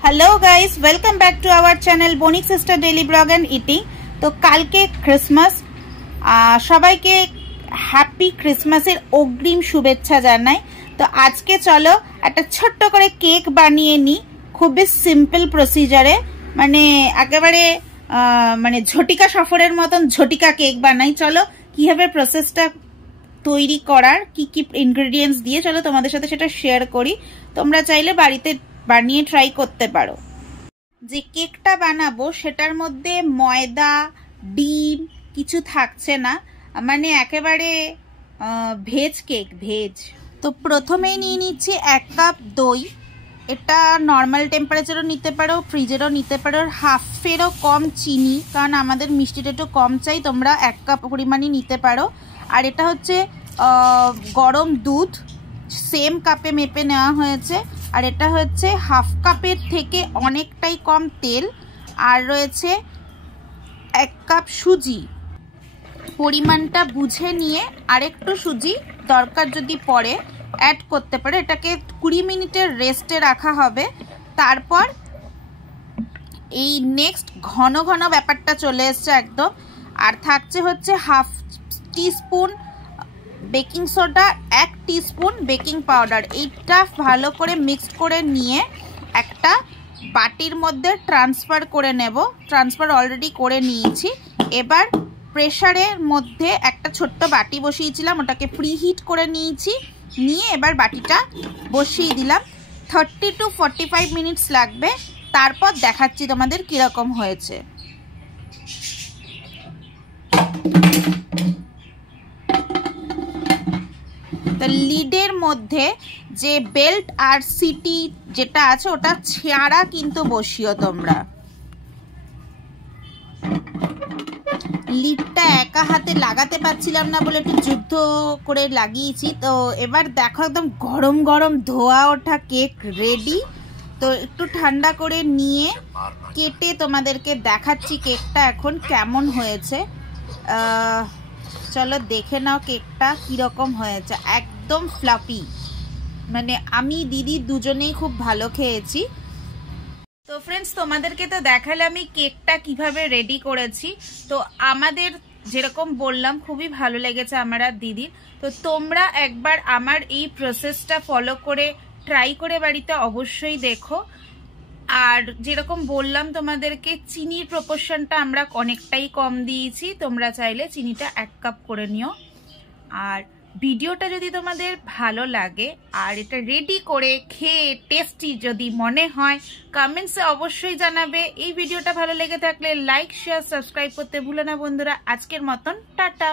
Hello guys, welcome back to our channel Bonik sister daily blog and eating. तो कल के Christmas सबाइके happy क्रिसमासेर अग्रिम शुभेच्छा जानाई। तो आज के चलो एक छोट्ट करे केक बानिये नी, खूब सिम्पल प्रसिजारे, माने एकेबारे माने झटिका सफरेर मतन झटिका केक बानाई। चलो किभाबे प्रसेसटा तैरी करार की इनग्रेडिएंट्स दिए चलो तोमादेर साथे सेटा शेयर करी। तोमरा चाइले बाड़ीते बानिए ट्राई करते पारो। जे केकटा बानाबो सेटार मध्य मयदा डिम किछु थाकछे ना, माने एकेबारे भेज केक भेज। तो प्रथमेई निये निচ্ছি 1 কাপ दई। এটা নরমাল টেম্পারেচারও নিতে পারো, ফ্রিজেরও নিতে পারো। হাফেরও কম চিনি, কারণ আমাদের মিষ্টিটা একটু কম চাই, তোমরা 1 কাপ পরিমাণই নিতে পারো। আর এটা হচ্ছে গরম দুধ, সেম কাপে মেপে নেওয়া হয়েছে। আর এটা হচ্ছে হাফ কাপের থেকে অনেকটাই কম তেল। আর রয়েছে 1 কাপ সুজি। পরিমাণটা বুঝে নিয়ে আরেকটু সুজি দরকার যদি পড়ে অ্যাড করতে পারে। এটাকে 20 মিনিটের রেস্টে রাখা হবে। তারপর এই নেক্সট ঘন ঘন ব্যাপারটা চলে এসছে একদম। আর থাকছে হচ্ছে half teaspoon baking soda, 1 teaspoon baking powder. এইটা ভালো করে মিক্সড করে নিয়ে একটা বাটির মধ্যে ট্রান্সফার করে নেব। ট্রান্সফার অলরেডি করে নিয়েছি। এবার প্রেসারের মধ্যে একটা ছোট্ট বাটি বসিয়েছিলাম, ওটাকে প্রিহিট করে নিয়েছি। নিয়ে এবার বাটিটা বসিয়ে দিলাম। 30 to 45 মিনিটস লাগবে। তারপর দেখাচ্ছি তোমাদের কীরকম হয়েছে। তো লিডের মধ্যে যে বেল্ট আর সিটি যেটা আছে ওটা ছাড়া কিন্তু বসিও তোমরা। লিডটা একা হাতে লাগাতে পারছিলাম না বলে একটু যুদ্ধ করে লাগিয়েছি। তো এবার দেখো একদম গরম গরম ধোয়া ওঠা কেক রেডি। তো একটু ঠান্ডা করে নিয়ে কেটে তোমাদেরকে দেখাচ্ছি কেকটা এখন কেমন হয়েছে। চলো দেখে নাও কেকটা কীরকম হয়েছে। একদম ফ্লাফি, মানে আমি দিদি দুজনেই খুব ভালো খেয়েছি। তো ফ্রেন্ডস, তোমাদেরকে তো দেখালে আমি কেকটা কিভাবে রেডি করেছি। তো আমাদের যেরকম বললাম খুবই ভালো লেগেছে আমার আর দিদির। তো তোমরা একবার আমার এই প্রসেসটা ফলো করে ট্রাই করে বাড়িতে অবশ্যই দেখো। আর যেরকম বললাম তোমাদেরকে চিনির প্রপোর্শনটা আমরা অনেকটাই কম দিয়েছি, তোমরা চাইলে চিনিটা 1 কাপ করে নিও। আর ভিডিওটা যদি তোমাদের ভালো লাগে আর এটা রেডি করে খেয়ে টেস্টি যদি মনে হয় কমেন্টসে অবশ্যই জানাবে। এই ভিডিওটা ভালো লেগে থাকলে লাইক শেয়ার সাবস্ক্রাইব করতে ভুলো না বন্ধুরা। আজকের মতন টাটা।